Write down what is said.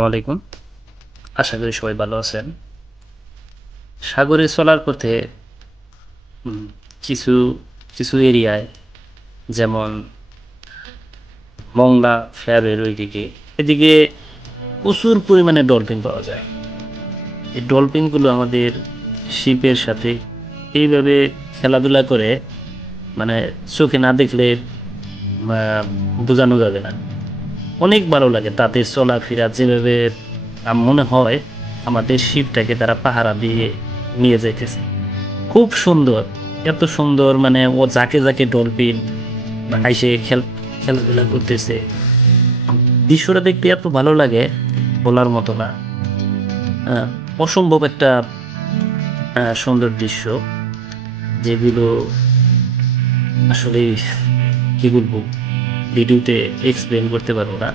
আসসালামু আলাইকুম। আশা করি সবাই ভালো আছেন। সাগরে চলার পথে উম কিছু, কিছু এরিয়ায় যেমন মংলা ফ্যারের ওইদিকে, এদিকে প্রচুর পরিমাণে ডলফিন পাওয়া যায়। এই ডলফিনগুলো আমাদের শিপের সাথে এইভাবে খেলাধুলা করে মানে চোখে না দেখলে বোঝানো যাবে না। অনেক ভালো লাগে তাদের চলাফেরা যেভাবে মনে হয় আমাদের শিপটাকে তারা পাহারা দিয়ে নিয়ে যাইতেছে। খুব সুন্দর, এত সুন্দর মানে ও যাকে যাকে ডলফিন আইসে খেলাধুলা করতেছে। দৃশ্যটা দেখতে এত ভালো লাগে বলার মতো না। আহ, অসম্ভব একটা সুন্দর দৃশ্য, যেগুলো আসলে কি বলবো, ভিডিওতে এক্সপ্লেন করতে পারবো না।